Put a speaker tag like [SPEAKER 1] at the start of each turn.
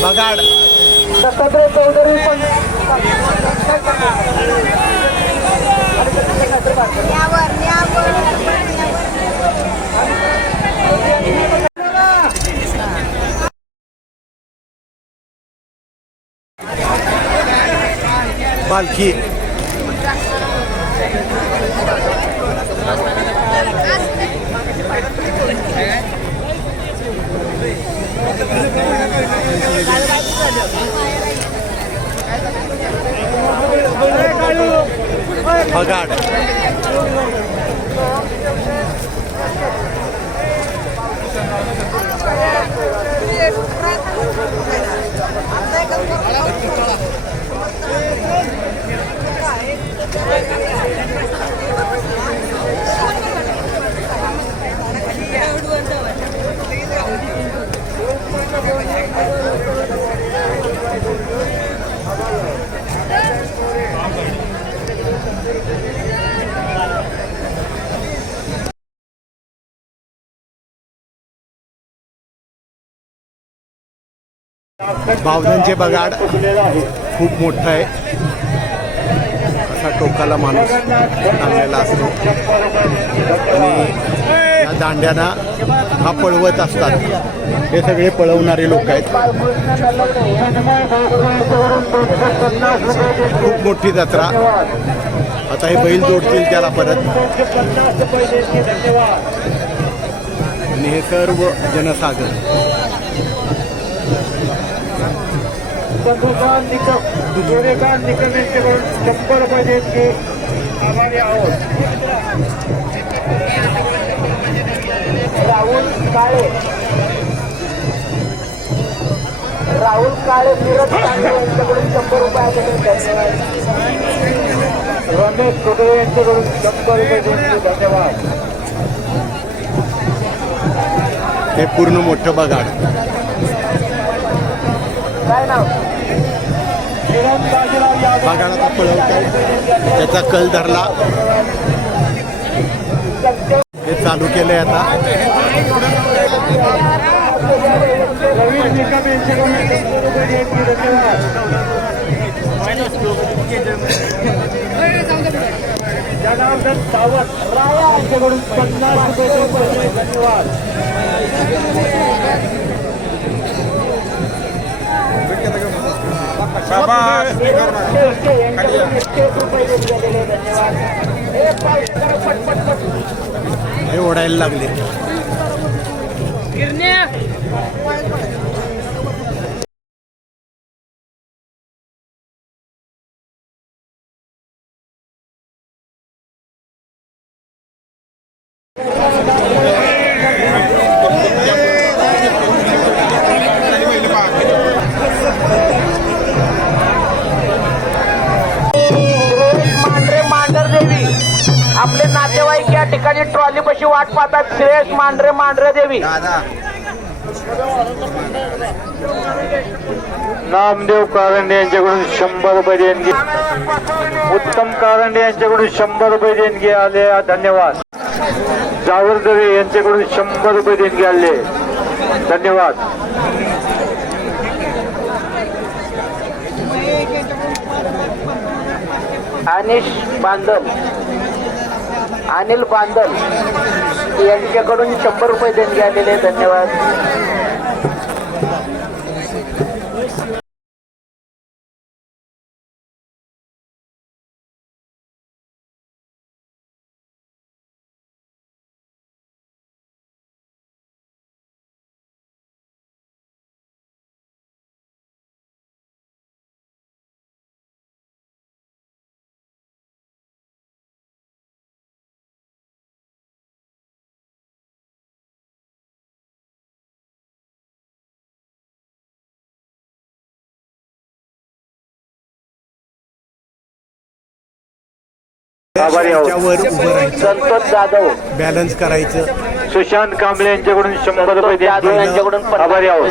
[SPEAKER 1] बगाड
[SPEAKER 2] दत्तात्रय चौधरी पण
[SPEAKER 3] यावर
[SPEAKER 1] पालखी बगाड भावनांचे बगाड खूप मोठं आहे. असा टोकाला माणूस आणलेला असतो. आणि या दांड्यांना हा पळवत असतात. हे सगळे पळवणारे लोक आहेत. खूप मोठी जत्रा. आता हे बैल जोडतील त्याला परत. आणि हे सर्व जनसागर.
[SPEAKER 2] सूर्यकांत निकम यांच्याकडून शंभर रुपये देणगी आभारी आहोत राहुल काळे राहुल काळे नीरज यांच्याकडून शंभर रुपये धन्यवाद. यांच्याकडून शंभर रुपये धन्यवाद.
[SPEAKER 1] हे पूर्ण मोठं बगाड
[SPEAKER 2] काय नाव?
[SPEAKER 1] पळवत त्याचा कल धरला. हे चालू केलंय आता.
[SPEAKER 2] रवी निकम यांच्याकडून शंभर रुपये देणगी धन्यवाद जनार्दन सावंत राया यांच्याकडून पन्नास रुपये धन्यवाद. हे
[SPEAKER 1] ओढायला लागले.
[SPEAKER 2] ठिकाणी ट्रॉली पशी वाट पाहतात श्रेयस मांढरे मांढरे देवी. नामदेव कारंडे यांच्याकडून शंभर रुपये देणगी. उत्तम कारंडे यांच्याकडून शंभर रुपये देणगी आले. धन्यवाद. जावरदरे यांच्याकडून शंभर रुपये देणगी आले. धन्यवाद. अनिश बांदल अनिल बांदल यांच्याकडून शंभर रुपये देणगी आलेले धन्यवाद.
[SPEAKER 1] उभं राहायचं.
[SPEAKER 2] संतोष जाधव.
[SPEAKER 1] बॅलन्स करायचं.
[SPEAKER 2] सुशांत कांबळे यांच्याकडून शंभर रुपये जाधव यांच्याकडून आभारी आहोत.